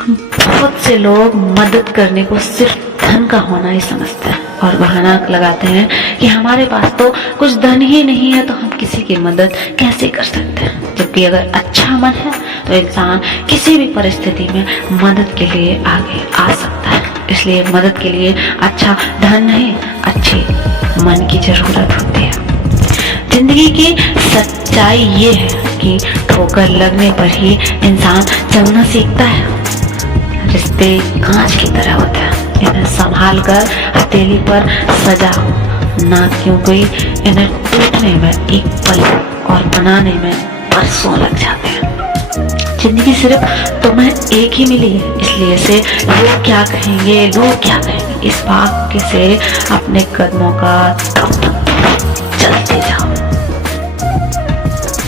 बहुत से लोग मदद करने को सिर्फ धन का होना ही समझते हैं और बहाना लगाते हैं कि हमारे पास तो कुछ धन ही नहीं है, तो हम किसी की मदद कैसे कर सकते हैं। जबकि अगर अच्छा मन है तो इंसान किसी भी परिस्थिति में मदद के लिए आगे आ सकता है। इसलिए मदद के लिए अच्छा धन नहीं, अच्छे मन की जरूरत होती है। जिंदगी की सच्चाई ये है कि ठोकर लगने पर ही इंसान चलना सीखता है। रिश्ते कांच की तरह होते हैं, इन्हें संभाल कर हथेली पर सजाओ, ना क्योंकि इन्हें टूटने में एक पल और बनाने में बरसों लग जाते हैं। जिंदगी सिर्फ तुम्हें एक ही मिली है, इसलिए से लोग क्या कहेंगे, लोग क्या कहेंगे, इस वाक्य से अपने कदमों का चलते जाओ।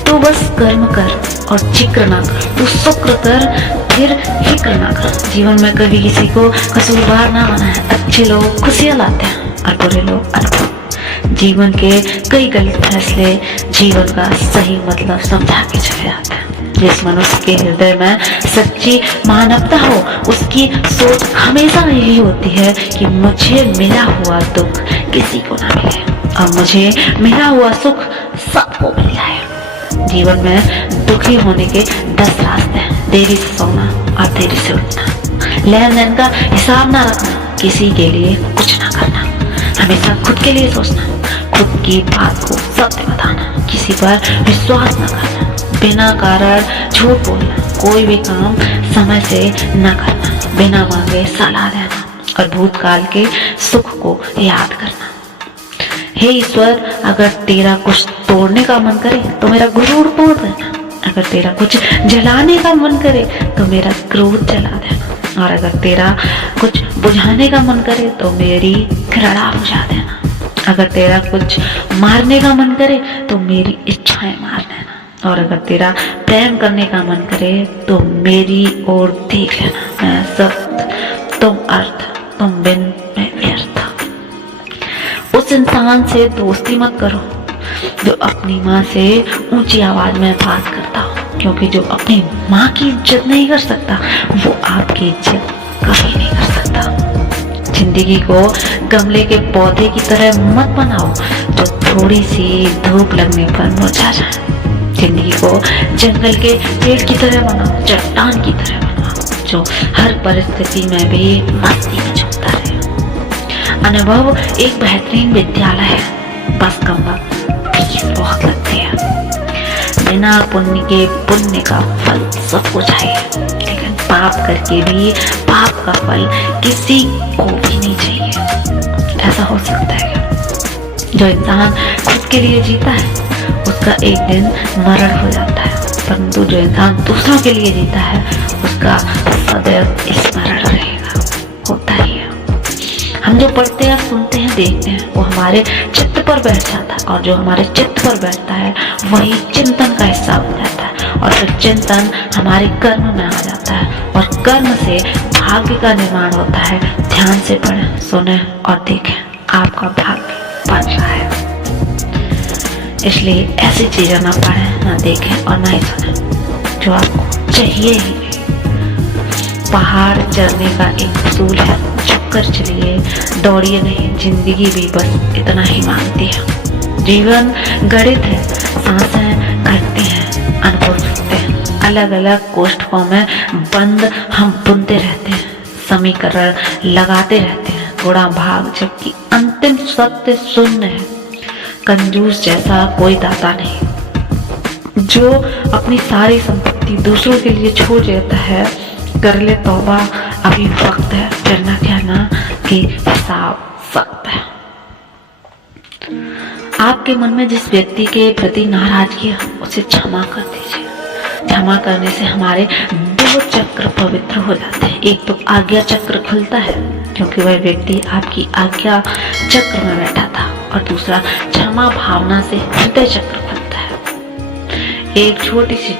तू बस कर्म कर और जिक्र ना कर, तू शुक्र कर फिर फिक्र ना कर। जीवन में कभी किसी को कसूरवार ना बनाए। अच्छे लोग खुशियां लाते हैं और बुरे लोग अनुभव। जीवन के कई गलत फैसले जीवन का सही मतलब समझा के चले जाते हैं। जिस मनुष्य के हृदय में सच्ची मानवता हो, उसकी सोच हमेशा यही होती है कि मुझे मिला हुआ दुख किसी को ना मिले और मुझे मिला हुआ सुख सबको मिल जाए। जीवन में दुखी होने के 10 रास्ते हैं। देरी से सोना और देरी से उठना, लेन देन का हिसाब ना रखना, किसी के लिए कुछ ना करना, हमेशा खुद के लिए सोचना, खुद की बात को सत्य बताना, किसी पर विश्वास न करना, बिना कारण झूठ बोलना, कोई भी काम समय से न करना, बिना मांगे सलाह देना और भूतकाल के सुख को याद करना। हे ईश्वर, अगर तेरा कुछ तोड़ने का मन करे तो मेरा गुरूर तोड़ देना, अगर तेरा कुछ जलाने का मन करे तो मेरा क्रोध जला देना, और अगर तेरा कुछ बुझाने का मन करे तो मेरी घृणा बुझा देना, अगर तेरा कुछ मारने का मन करे तो मेरी इच्छाएं मार देना, और अगर तेरा प्रेम करने का मन करे तो मेरी ओर देख लेना। मैं सत्य, तुम अर्थ, तुम बिन मैं व्यर्थ। उस इंसान से दोस्ती मत करो जो अपनी माँ से ऊंची आवाज में बात करता हो, क्योंकि जो अपनी माँ की इज्जत नहीं कर सकता वो आपकी इज्जत कभी नहीं कर सकता। जिंदगी को गमले के पौधे की तरह मत बनाओ जो थोड़ी सी धूप लगने पर मुरझा जाए। जिंदगी को जंगल के पेड़ की तरह बनाओ, चट्टान की तरह बनाओ जो हर परिस्थिति में भी मस्ती में झूमता रहे। अनुभव एक बेहतरीन विद्यालय है, बस कम वक्त फीस बहुत लगती है। बिना पुण्य के पुण्य का फल सबको चाहिए, लेकिन पाप करके भी पाप का फल किसी को भी नहीं चाहिए। ऐसा हो सकता है क्या? जो इंसान खुद के लिए जीता है उसका एक दिन मरण हो जाता है, परंतु जो इंसान दूसरों के लिए जीता है उसका सदैव स्मरण रहेगा। होता ही है, हम जो पढ़ते हैं, सुनते हैं, देखते हैं वो हमारे चित्त पर बैठ जाता है, और जो हमारे चित्त पर बैठता है वही चिंतन का हिस्सा हो जाता है, और फिर चिंतन हमारे कर्म में आ जाता है, और कर्म से भाग्य का निर्माण होता है। ध्यान से पढ़ें, सुने और देखें, आपका भाग्य बन रहा है। इसलिए ऐसी चीजें ना पढ़ें, ना देखें और ना ही सुने जो आपको चाहिए ही नहीं। पहाड़ चढ़ने का एक उसूल है, कर चलिए, दौड़िए नहीं। जिंदगी भी बस इतना ही मांगती है। जीवन गणित है, सांसें कटती हैं, अनुभव सीखते हैं, अलग अलग कोष्ठकों में बंद हम बुनते रहते हैं, समीकरण लगाते रहते हैं, गुणा भाग, जबकि अंतिम सत्य शून्य है। कंजूस जैसा कोई दाता नहीं। जो अपनी सारी संपत्ति दूसरों के लिए छोड़ देता है, कर ले तौबा, अभी वक्त है, फिर ना कहना कि हिसाब सख्त है। आपके मन में जिस व्यक्ति के प्रति नाराजगी है उसे क्षमा कर दीजिए। क्षमा करने से हमारे 2 चक्र पवित्र हो जाते हैं। एक तो आज्ञा चक्र खुलता है क्योंकि वह व्यक्ति आपकी आज्ञा चक्र में बैठा था, और दूसरा क्षमा भावना से हृदय चक्र खुलता है। एक छोटी सी